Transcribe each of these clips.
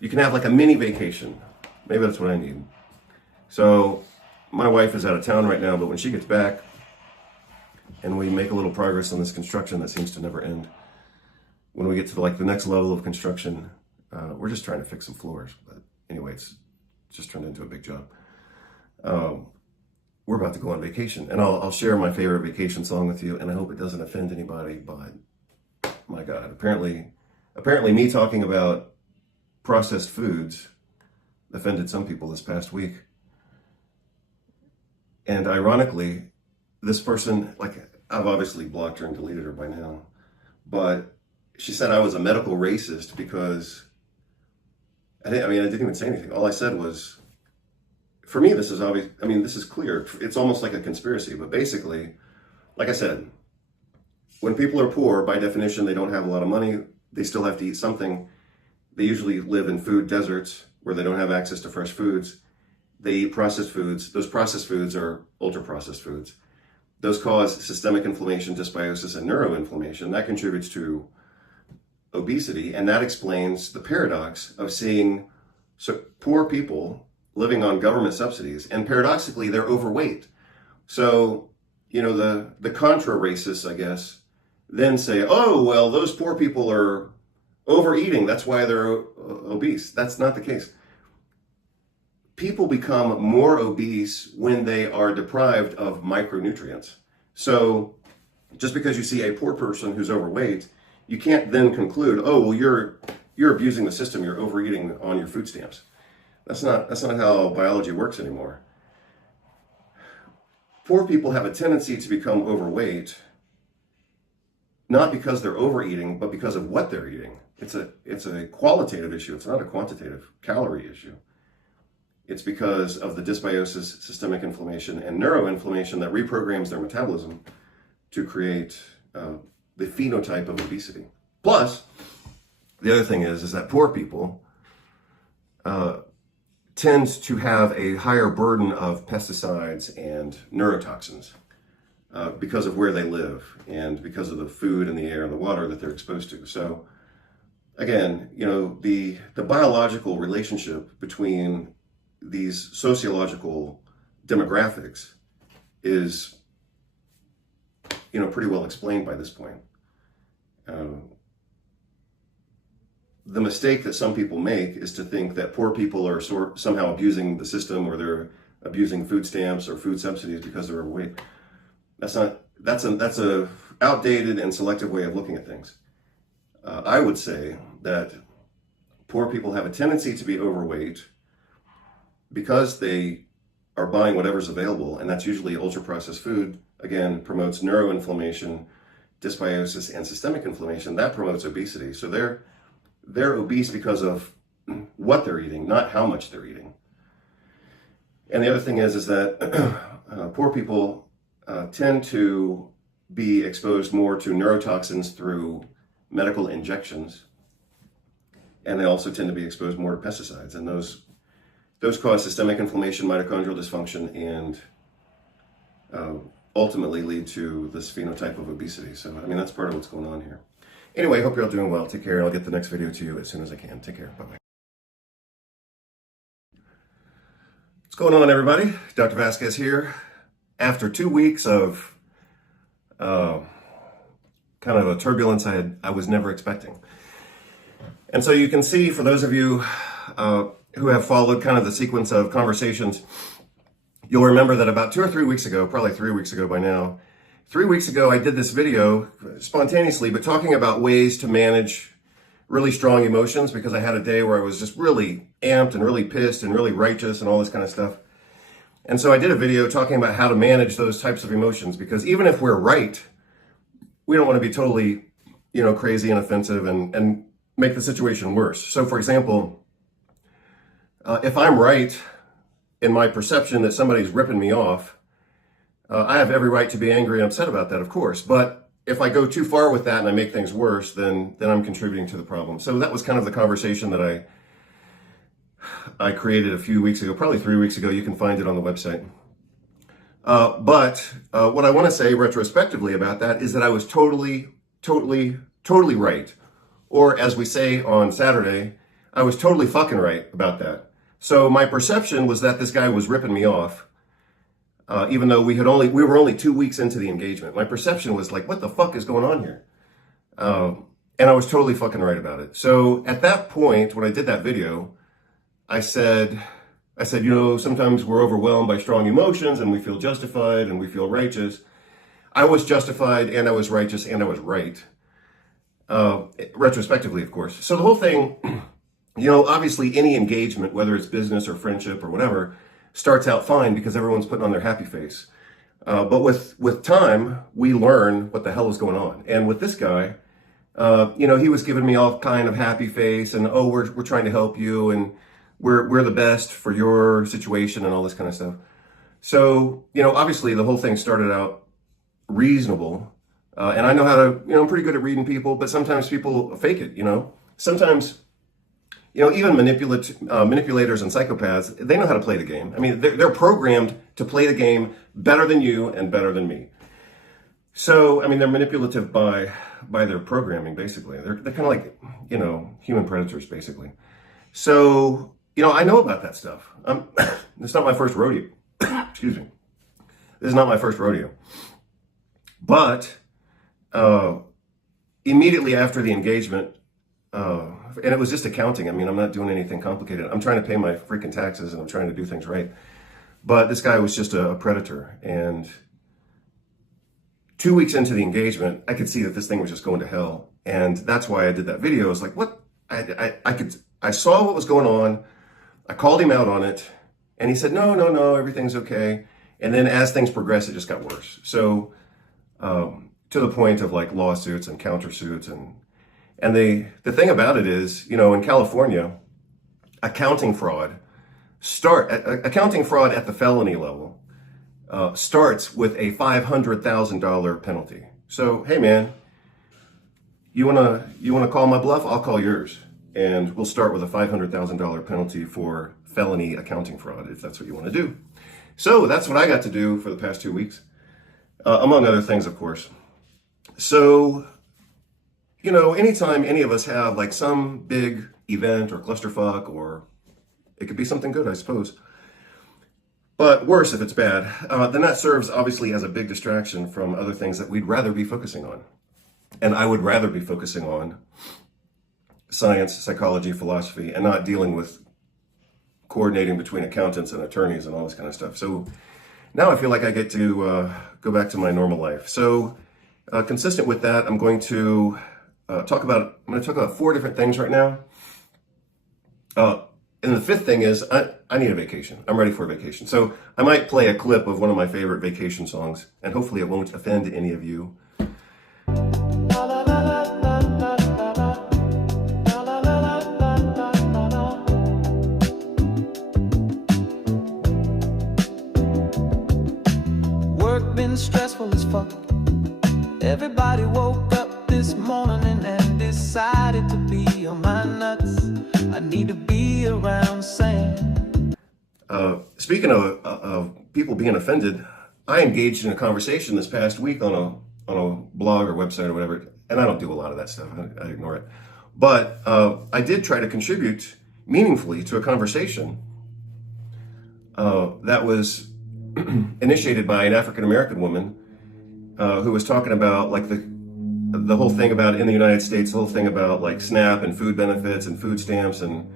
you can have like a mini vacation. Maybe that's what I need. So my wife is out of town right now, but when she gets back and we make a little progress on this construction that seems to never end, when we get to like the next level of construction, we're just trying to fix some floors. But anyway, it's just turned into a big job. We're about to go on vacation, and I'll share my favorite vacation song with you, and I hope it doesn't offend anybody, but my God, apparently me talking about processed foods offended some people this past week. And ironically, this person, like, I've obviously blocked her and deleted her by now, but she said I was a medical racist because I didn't even say anything. All I said was, for me, this is obvious. I mean, this is clear. It's almost like a conspiracy, but basically, like I said, when people are poor, by definition, they don't have a lot of money. They still have to eat something. They usually live in food deserts where they don't have access to fresh foods. They eat processed foods. Those processed foods are ultra-processed foods. Those cause systemic inflammation, dysbiosis, and neuroinflammation. That contributes to obesity, and that explains the paradox of seeing poor people living on government subsidies, and paradoxically, they're overweight. So, the contra racists, I guess, then say, oh, well, those poor people are overeating. That's why they're obese. That's not the case. People become more obese when they are deprived of micronutrients. So just because you see a poor person who's overweight, you can't then conclude, oh, well, you're abusing the system. You're overeating on your food stamps. That's not how biology works anymore. Poor people have a tendency to become overweight, not because they're overeating, but because of what they're eating. It's a qualitative issue. It's not a quantitative calorie issue. It's because of the dysbiosis, systemic inflammation, and neuroinflammation that reprograms their metabolism to create the phenotype of obesity. Plus, the other thing is that poor people tend to have a higher burden of pesticides and neurotoxins because of where they live and because of the food and the air and the water that they're exposed to. So again, the biological relationship between these sociological demographics is, pretty well explained by this point. The mistake that some people make is to think that poor people are somehow abusing the system, or they're abusing food stamps or food subsidies because they're overweight. That's a outdated and selective way of looking at things. I would say that poor people have a tendency to be overweight because they are buying whatever's available, and that's usually ultra-processed food. Again, promotes neuroinflammation, dysbiosis, and systemic inflammation. That promotes obesity. So they're obese because of what they're eating, not how much they're eating. And the other thing is that poor people tend to be exposed more to neurotoxins through medical injections, and they also tend to be exposed more to pesticides, and those cause systemic inflammation, mitochondrial dysfunction, and ultimately lead to this phenotype of obesity. So, that's part of what's going on here. Anyway, hope you're all doing well. Take care. I'll get the next video to you as soon as I can. Take care. Bye-bye. What's going on, everybody? Dr. Vasquez here. After 2 weeks of kind of a turbulence I was never expecting. And so you can see, for those of you who have followed kind of the sequence of conversations, you'll remember that about 2 or 3 weeks ago, probably 3 weeks ago by now, 3 weeks ago, I did this video spontaneously, but talking about ways to manage really strong emotions, because I had a day where I was just really amped and really pissed and really righteous and all this kind of stuff. And so I did a video talking about how to manage those types of emotions, because even if we're right, we don't want to be totally, crazy and offensive and make the situation worse. So for example, if I'm right in my perception that somebody's ripping me off, I have every right to be angry and upset about that, of course. But if I go too far with that and I make things worse, then I'm contributing to the problem. So that was kind of the conversation that I created a few weeks ago, probably 3 weeks ago. You can find it on the website. But what I want to say retrospectively about that is that I was totally right. Or as we say on Saturday, I was totally fucking right about that. So my perception was that this guy was ripping me off, even though we were only 2 weeks into the engagement. My perception was like, what the fuck is going on here? And I was totally fucking right about it. So at that point, when I did that video, I said, sometimes we're overwhelmed by strong emotions and we feel justified and we feel righteous. I was justified and I was righteous and I was right. Retrospectively, of course. So the whole thing, obviously any engagement, whether it's business or friendship or whatever, starts out fine because everyone's putting on their happy face. But with time, we learn what the hell is going on. And with this guy, he was giving me all kind of happy face and, oh, we're trying to help you and we're the best for your situation and all this kind of stuff. So, obviously the whole thing started out reasonable. And I know how to, I'm pretty good at reading people, but sometimes people fake it, Sometimes, even manipulators and psychopaths, they know how to play the game. I mean, they're programmed to play the game better than you and better than me. So, I mean, they're manipulative by their programming, basically. They're kind of like, human predators, basically. So, I know about that stuff. It's not my first rodeo. Excuse me. This is not my first rodeo. But immediately after the engagement, and it was just accounting. I mean, I'm not doing anything complicated. I'm trying to pay my freaking taxes and I'm trying to do things right. But this guy was just a predator. And 2 weeks into the engagement, I could see that this thing was just going to hell. And that's why I did that video. I was like, what? I saw what was going on. I called him out on it. And he said, no, everything's okay. And then as things progressed, it just got worse. So to the point of like lawsuits and countersuits. And the thing about it is, in California, accounting fraud at the felony level starts with a $500,000 penalty. So, hey man, you wanna call my bluff? I'll call yours. And we'll start with a $500,000 penalty for felony accounting fraud, if that's what you want to do. So that's what I got to do for the past 2 weeks, among other things, of course. So, anytime any of us have like some big event or clusterfuck, or it could be something good, I suppose, but worse if it's bad, then that serves obviously as a big distraction from other things that we'd rather be focusing on. And I would rather be focusing on science, psychology, philosophy, and not dealing with coordinating between accountants and attorneys and all this kind of stuff. So now I feel like I get to go back to my normal life. So consistent with that, I'm going to talk about 4 different things right now. And the 5th thing is I need a vacation. I'm ready for a vacation. So I might play a clip of one of my favorite vacation songs, and hopefully it won't offend any of you. Work been stressful as fuck. Everybody woke up this morning and decided to be on my nuts. I need to be around sand. Speaking of people being offended, I engaged in a conversation this past week on a blog or website or whatever, and I don't do a lot of that stuff. I ignore it. But I did try to contribute meaningfully to a conversation that was initiated by an African-American woman who was talking about like the whole thing about in the United States, the whole thing about like SNAP and food benefits and food stamps and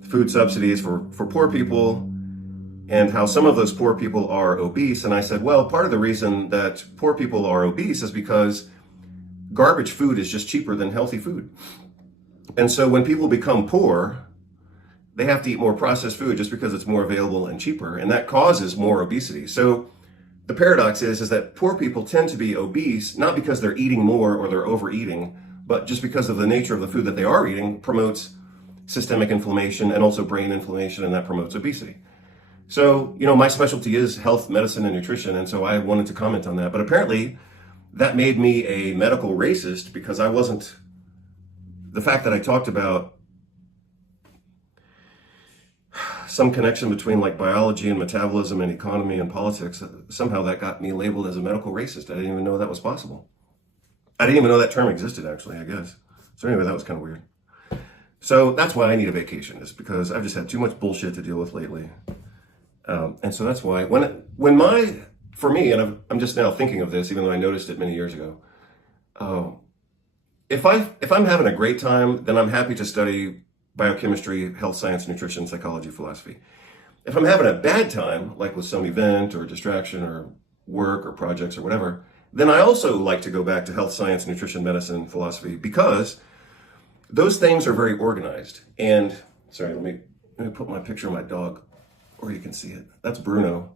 food subsidies for poor people, and how some of those poor people are obese. And I said, well, part of the reason that poor people are obese is because garbage food is just cheaper than healthy food. And so when people become poor, they have to eat more processed food just because it's more available and cheaper, and that causes more obesity. So the paradox is that poor people tend to be obese, not because they're eating more or they're overeating, but just because of the nature of the food that they are eating promotes systemic inflammation and also brain inflammation, and that promotes obesity. So, my specialty is health, medicine, and nutrition, and so I wanted to comment on that. But apparently, that made me a medical racist because the fact that I talked about some connection between like biology and metabolism and economy and politics, somehow that got me labeled as a medical racist. I didn't even know that was possible. I didn't even know that term existed, actually, I guess. So anyway, that was kind of weird. So that's why I need a vacation, is because I've just had too much bullshit to deal with lately. And so that's why for me, and I'm just now thinking of this, even though I noticed it many years ago. If I'm having a great time, then I'm happy to study biochemistry, health science, nutrition, psychology, philosophy. If I'm having a bad time, like with some event or distraction or work or projects or whatever, then I also like to go back to health science, nutrition, medicine, philosophy, because those things are very organized. And sorry, let me put my picture of my dog, or you can see it. That's Bruno.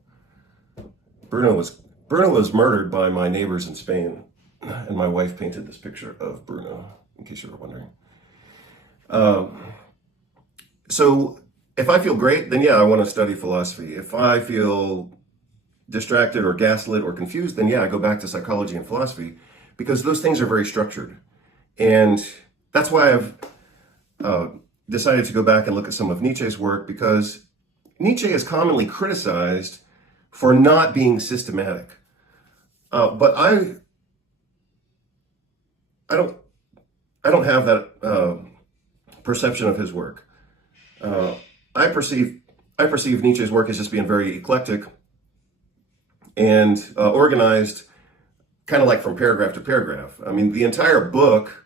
Bruno was murdered by my neighbors in Spain, and my wife painted this picture of Bruno, in case you were wondering. So if I feel great, then yeah, I want to study philosophy. If I feel distracted or gaslit or confused, then yeah, I go back to psychology and philosophy, because those things are very structured. And that's why I've decided to go back and look at some of Nietzsche's work, because Nietzsche is commonly criticized for not being systematic. But I don't have that perception of his work. I perceive Nietzsche's work as just being very eclectic and organized, kind of like from paragraph to paragraph. I mean, the entire book,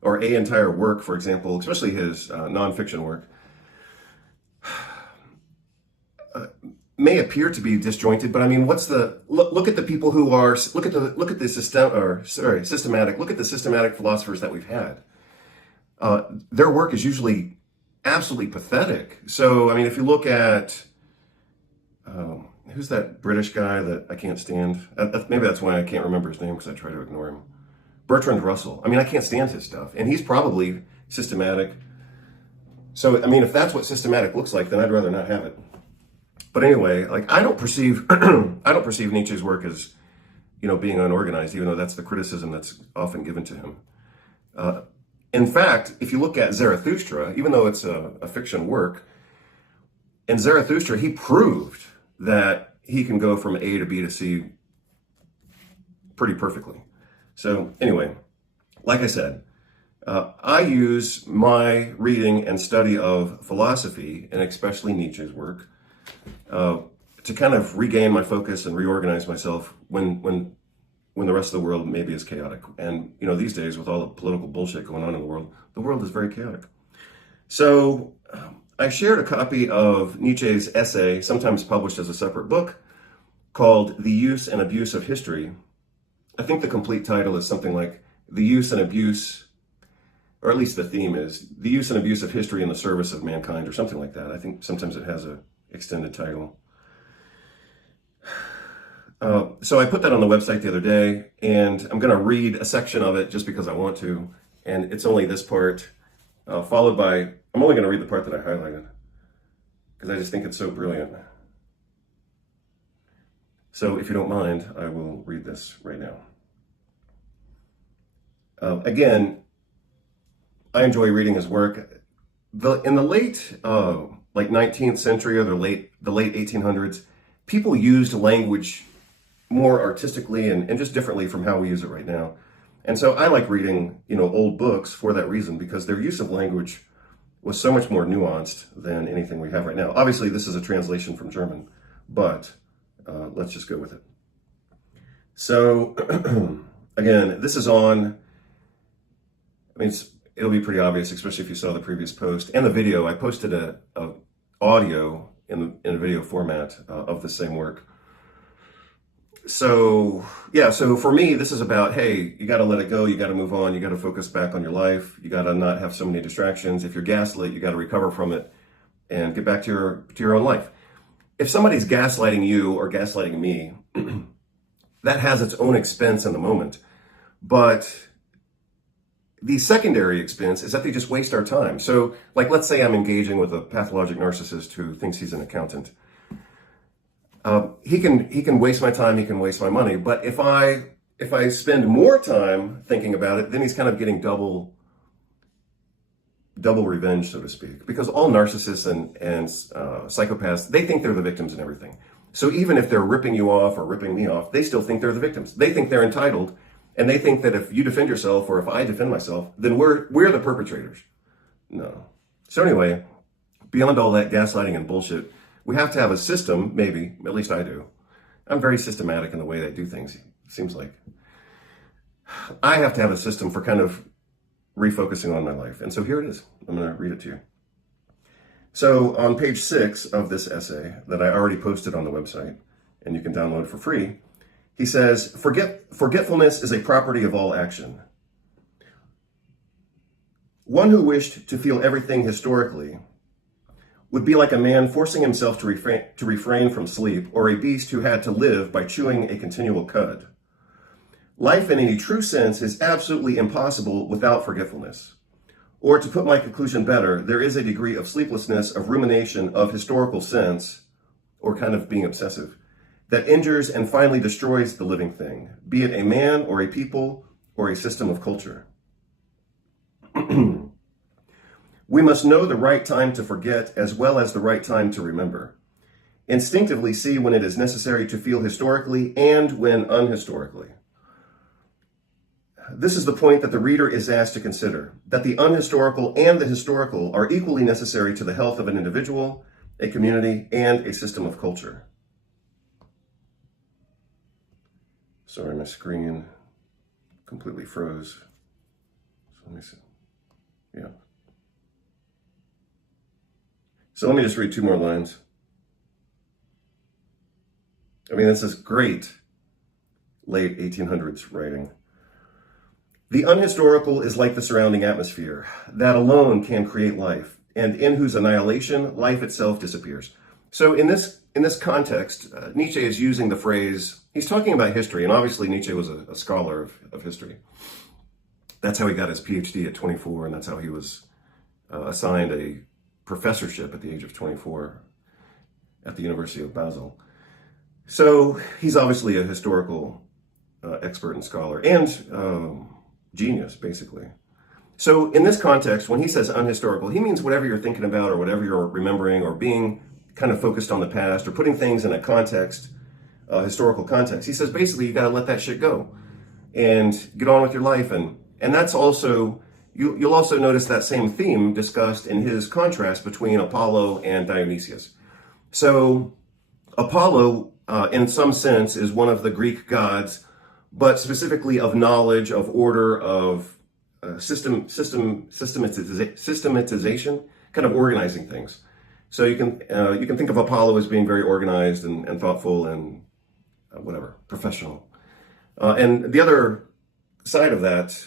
or a entire work, for example, especially his nonfiction work, may appear to be disjointed, but I mean, look at the people who are, look at the systematic philosophers that we've had. Their work is usually absolutely pathetic. So, I mean, if you look at, who's that British guy that I can't stand? Maybe that's why I can't remember his name, because I try to ignore him. Bertrand Russell. I mean, I can't stand his stuff, and he's probably systematic. So, I mean, if that's what systematic looks like, then I'd rather not have it. But anyway, like, I don't perceive Nietzsche's work as, being unorganized, even though that's the criticism that's often given to him. In fact, if you look at Zarathustra, even though it's a fiction work, in Zarathustra, he proved that he can go from A to B to C pretty perfectly. So anyway, like I said, I use my reading and study of philosophy, and especially Nietzsche's work, to kind of regain my focus and reorganize myself when the rest of the world maybe is chaotic. And, these days, with all the political bullshit going on in the world is very chaotic. So I shared a copy of Nietzsche's essay, sometimes published as a separate book, called The Use and Abuse of History. I think the complete title is something like The Use and Abuse, or at least the theme is The Use and Abuse of History in the Service of Mankind, or something like that. I think sometimes it has a extended title. So I put that on the website the other day, and I'm going to read a section of it just because I want to, and it's only this part, followed by, I'm only going to read the part that I highlighted, because I just think it's so brilliant. So if you don't mind, I will read this right now. Again, I enjoy reading his work. In the late 19th century, or the late 1800s, people used language more artistically and just differently from how we use it right now. And so I like reading, old books for that reason, because their use of language was so much more nuanced than anything we have right now. Obviously, this is a translation from German, but let's just go with it. So again, this is on, it'll be pretty obvious, especially if you saw the previous post and the video. I posted a audio in a video format of the same work. So yeah, so for me, this is about, hey, you got to let it go. You got to move on. You got to focus back on your life. You got to not have so many distractions. If you're gaslit, you got to recover from it and get back to your own life. If somebody's gaslighting you or gaslighting me, that has its own expense in the moment. But the secondary expense is that they just waste our time. So, like, let's say I'm engaging with a pathologic narcissist who thinks he's an accountant. He can waste my time, he can waste my money. But if I spend more time thinking about it, then he's kind of getting double revenge, so to speak. Because all narcissists and psychopaths, they think they're the victims in everything. So even if they're ripping you off or ripping me off, they still think they're the victims. They think they're entitled, and they think that if you defend yourself or if I defend myself, then we're the perpetrators. No, So anyway, beyond all that gaslighting and bullshit, we have to have a system, maybe, at least I do. I'm very systematic in the way I do things, it seems like. I have to have a system for kind of refocusing on my life. And so here it is. I'm going to read it to you. So on page 6 of this essay that I already posted on the website, and you can download for free, he says, forgetfulness is a property of all action. One who wished to feel everything historically would be like a man forcing himself to refrain from sleep, or a beast who had to live by chewing a continual cud. Life in any true sense is absolutely impossible without forgetfulness. Or to put my conclusion better, there is a degree of sleeplessness, of rumination, of historical sense, or kind of being obsessive, that injures and finally destroys the living thing, be it a man or a people or a system of culture. We must know the right time to forget as well as the right time to remember. Instinctively see when it is necessary to feel historically and when unhistorically. This is the point that the reader is asked to consider, that the unhistorical and the historical are equally necessary to the health of an individual, a community, and a system of culture. Sorry, my screen completely froze. So let me see. Yeah. So let me just read 2 more lines. I mean, this is great late 1800s writing. The unhistorical is like the surrounding atmosphere, that alone can create life, and in whose annihilation, life itself disappears. So in this context, Nietzsche is using the phrase, he's talking about history, and obviously Nietzsche was a scholar of history. That's how he got his PhD at 24, and that's how he was assigned a professorship at the age of 24 at the University of Basel. So he's obviously a historical expert and scholar, and genius, basically. So in this context, when he says unhistorical, he means whatever you're thinking about or whatever you're remembering or being kind of focused on the past or putting things in a context, historical context. He says basically you got to let that shit go and get on with your life. And that's also, you'll also notice that same theme discussed in his contrast between Apollo and Dionysius. So Apollo, in some sense, is one of the Greek gods, but specifically of knowledge, of order, of systematization, kind of organizing things. So you can think of Apollo as being very organized and thoughtful and professional. And the other side of that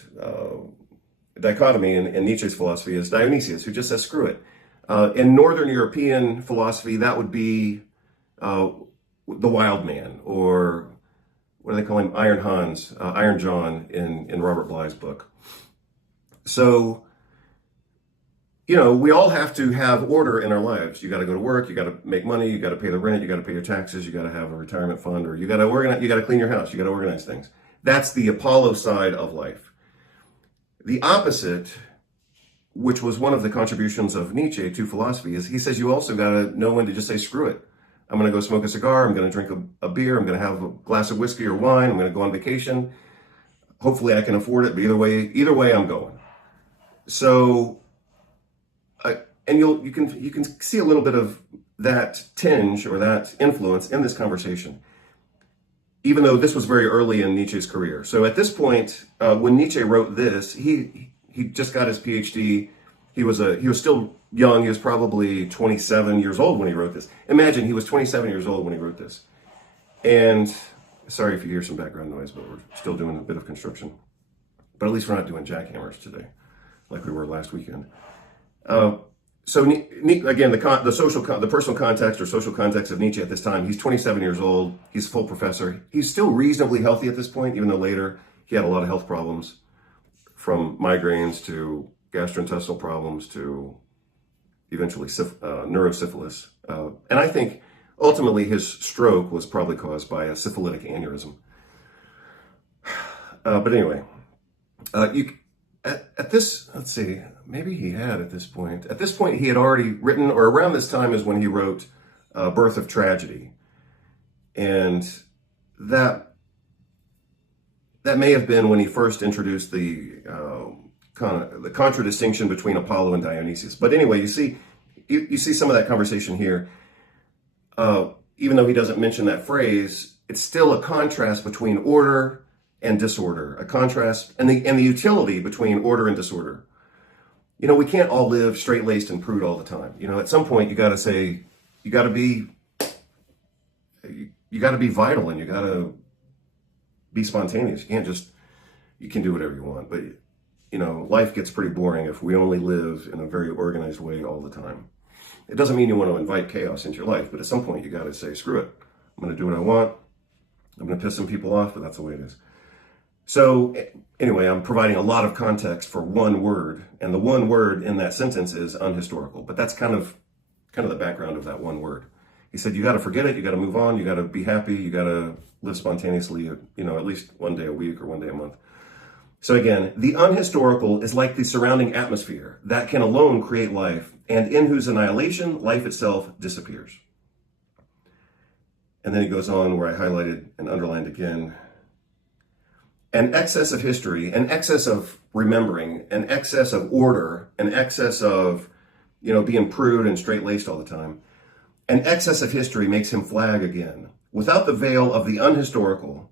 dichotomy in Nietzsche's philosophy is Dionysius, who just says screw it. In Northern European philosophy, that would be the wild man, or what do they call him? Iron Hans, Iron John in Robert Bly's book. So, we all have to have order in our lives. You got to go to work, you got to make money, you got to pay the rent, you got to pay your taxes, you got to have a retirement fund, or you got to organize, you got to clean your house, you got to organize things. That's the Apollo side of life. The opposite, which was one of the contributions of Nietzsche to philosophy, is he says you also got to know when to just say screw it. I'm going to go smoke a cigar, I'm going to drink a beer, I'm going to have a glass of whiskey or wine, I'm going to go on vacation. Hopefully I can afford it, but either way I'm going. So, and you can see a little bit of that tinge or that influence in this conversation, even though this was very early in Nietzsche's career. So at this point, when Nietzsche wrote this, he just got his PhD. He was still young. He was probably 27 years old when he wrote this. Imagine he was 27 years old when he wrote this. And sorry if you hear some background noise, but we're still doing a bit of construction. But at least we're not doing jackhammers today, like we were last weekend. So again, the personal context or social context of Nietzsche at this time, he's 27 years old. He's a full professor. He's still reasonably healthy at this point, even though later he had a lot of health problems, from migraines to gastrointestinal problems to eventually neurosyphilis. And I think ultimately his stroke was probably caused by a syphilitic aneurysm. But anyway, at this, let's see, maybe he had at this point he had already written, or around this time is when he wrote Birth of Tragedy. And that may have been when he first introduced the the contradistinction between Apollo and Dionysius. But anyway, you see some of that conversation here. Even though he doesn't mention that phrase, it's still a contrast between order and disorder, a contrast and the utility between order and disorder. You know, we can't all live straight-laced and prude all the time. You know, at some point you got to say, you got to be vital, and you got to be spontaneous. You can do whatever you want, but you know, life gets pretty boring if we only live in a very organized way all the time. It doesn't mean you want to invite chaos into your life, but at some point you got to say, screw it. I'm going to do what I want. I'm going to piss some people off, but that's the way it is. So anyway, I'm providing a lot of context for one word, and the one word in that sentence is unhistorical, but that's kind of the background of that one word. He said, you got to forget it. You got to move on. You got to be happy. You got to live spontaneously, you know, at least one day a week or one day a month. So again, the unhistorical is like the surrounding atmosphere that can alone create life, and in whose annihilation life itself disappears. And then he goes on where I highlighted and underlined again. An excess of history, an excess of remembering, an excess of order, an excess of, you know, being prude and straight-laced all the time. An excess of history makes him flag again. Without the veil of the unhistorical,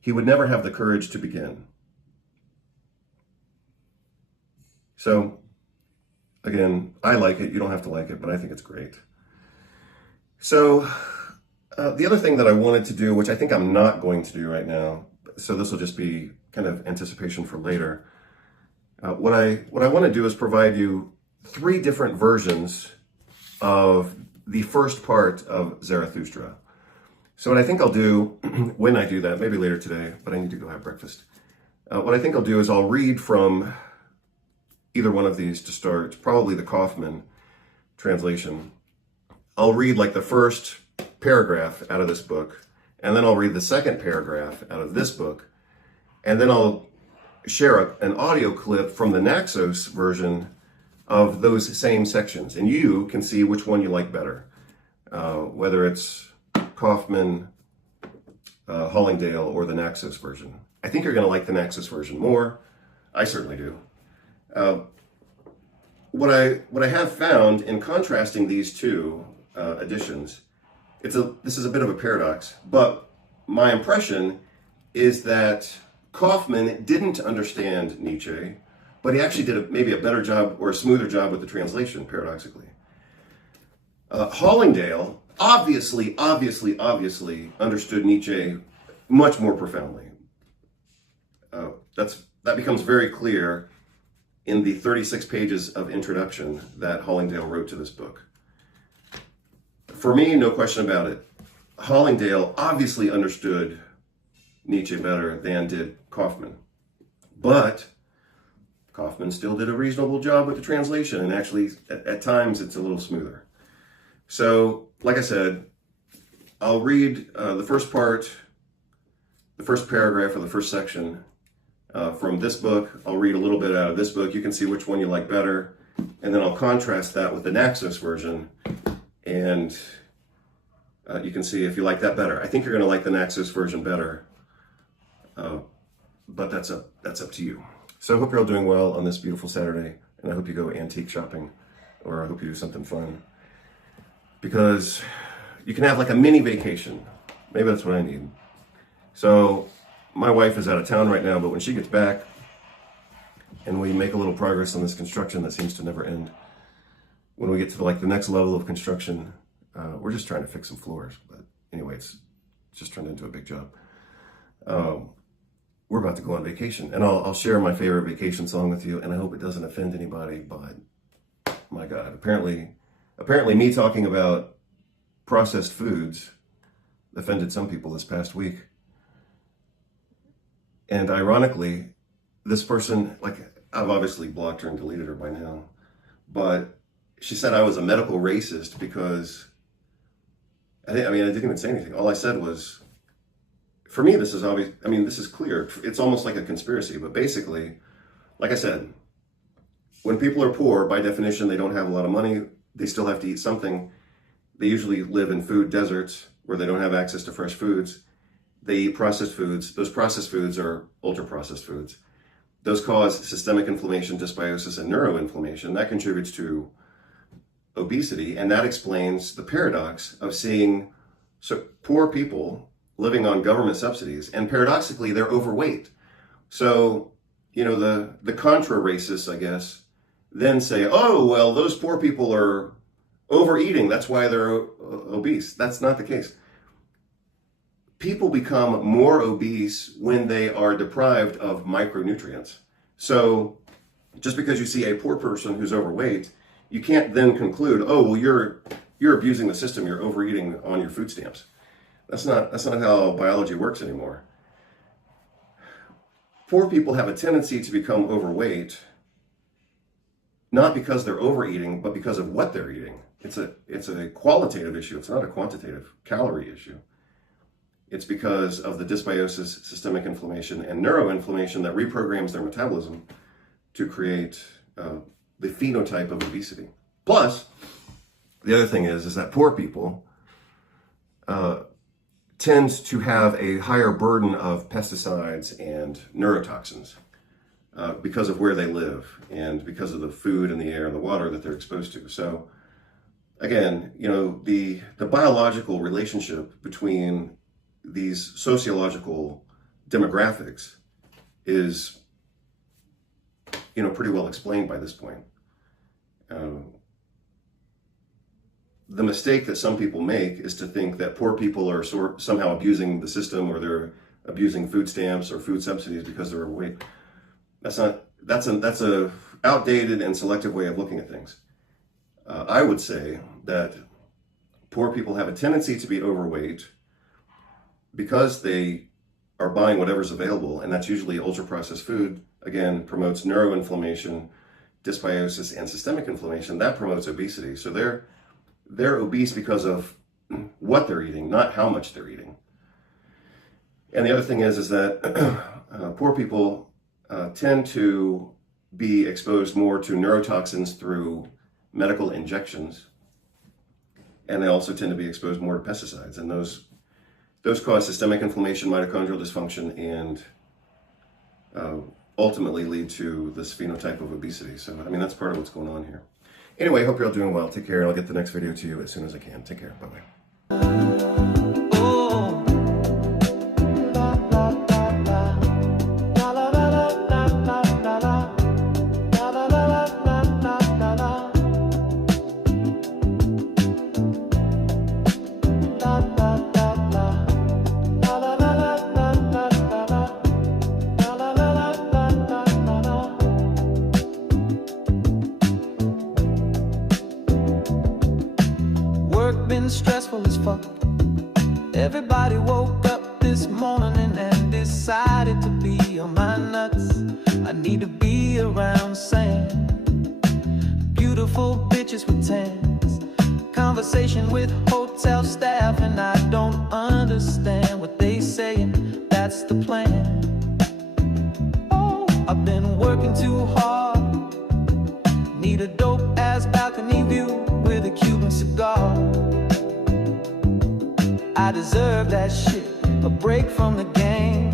he would never have the courage to begin. So, again, I like it. You don't have to like it, but I think it's great. So, the other thing that I wanted to do, which I think I'm not going to do right now, so this will just be kind of anticipation for later. What I want to do is provide you 3 different versions of the first part of Zarathustra. So what I think I'll do, when I do that, maybe later today, but I need to go have breakfast. What I think I'll do is I'll read from either one of these to start, probably the Kaufman translation. I'll read like the first paragraph out of this book, and then I'll read the second paragraph out of this book, and then I'll share an audio clip from the Naxos version of those same sections, and you can see which one you like better, whether it's Kaufman, Hollingdale, or the Naxos version. I think you're going to like the Naxos version more. I certainly do. What I have found in contrasting these two editions, this is a bit of a paradox, but my impression is that Kaufman didn't understand Nietzsche, but he actually did maybe a better job or a smoother job with the translation, paradoxically. Hollingdale obviously understood Nietzsche much more profoundly. That becomes very clear in the 36 pages of introduction that Hollingdale wrote to this book. For me, no question about it, Hollingdale obviously understood Nietzsche better than did Kaufman. But Kaufman still did a reasonable job with the translation, and actually, at times, it's a little smoother. So, like I said, I'll read the first part, the first paragraph of the first section from this book. I'll read a little bit out of this book. You can see which one you like better. And then I'll contrast that with the Naxos version. And you can see if you like that better. I think you're going to like the Naxos version better. But that's up to you. So I hope you're all doing well on this beautiful Saturday. And I hope you go antique shopping. Or I hope you do something fun. Because you can have like a mini vacation. Maybe that's what I need. So my wife is out of town right now, but when she gets back and we make a little progress on this construction that seems to never end, when we get to the next level of construction, we're just trying to fix some floors. But anyway, it's just turned into a big job. We're about to go on vacation, and I'll share my favorite vacation song with you, and I hope it doesn't offend anybody, but my God, apparently me talking about processed foods offended some people this past week. And ironically, this person, I've obviously blocked her and deleted her by now, but she said I was a medical racist because, I didn't even say anything. All I said was, for me, this is obvious. This is clear. It's almost like a conspiracy, but basically, like I said, when people are poor, by definition, they don't have a lot of money. They still have to eat something. They usually live in food deserts where they don't have access to fresh foods. They eat processed foods. Those processed foods are ultra-processed foods. Those cause systemic inflammation, dysbiosis, and neuroinflammation. That contributes to obesity, and that explains the paradox of seeing poor people living on government subsidies, and paradoxically, they're overweight. So, the contra-racists, I guess, then say, oh, well, those poor people are overeating, that's why they're obese. That's not the case. People become more obese when they are deprived of micronutrients. So just because you see a poor person who's overweight, you can't then conclude, oh, well, you're abusing the system, you're overeating on your food stamps. That's not how biology works anymore. Poor people have a tendency to become overweight, not because they're overeating, but because of what they're eating. It's a qualitative issue. It's not a quantitative calorie issue. It's because of the dysbiosis, systemic inflammation, and neuroinflammation that reprograms their metabolism to create the phenotype of obesity. Plus, the other thing is that poor people tend to have a higher burden of pesticides and neurotoxins because of where they live and because of the food and the air and the water that they're exposed to. So again, the biological relationship between these sociological demographics is, pretty well explained by this point. The mistake that some people make is to think that poor people are somehow abusing the system, or they're abusing food stamps or food subsidies because they're overweight. That's a outdated and selective way of looking at things. I would say that poor people have a tendency to be overweight because they are buying whatever's available, and that's usually ultra-processed food. Again, promotes neuroinflammation, dysbiosis, and systemic inflammation. That promotes obesity. So they're obese because of what they're eating, not how much they're eating. And the other thing is that poor people tend to be exposed more to neurotoxins through medical injections, and they also tend to be exposed more to pesticides, and those cause systemic inflammation, mitochondrial dysfunction, and ultimately lead to this phenotype of obesity. So, that's part of what's going on here. Anyway, hope you're all doing well. Take care. I'll get the next video to you as soon as I can. Take care. Bye-bye. Been stressful as fuck. Everybody woke up this morning and decided to be on my nuts. I need to be around sand, beautiful bitches with tans, conversation with hotel staff, and I don't understand what they saying. That's the plan. Oh, I've been working too hard. Need a dope ass balcony view with a Cuban cigar. I deserve that shit, a break from the game.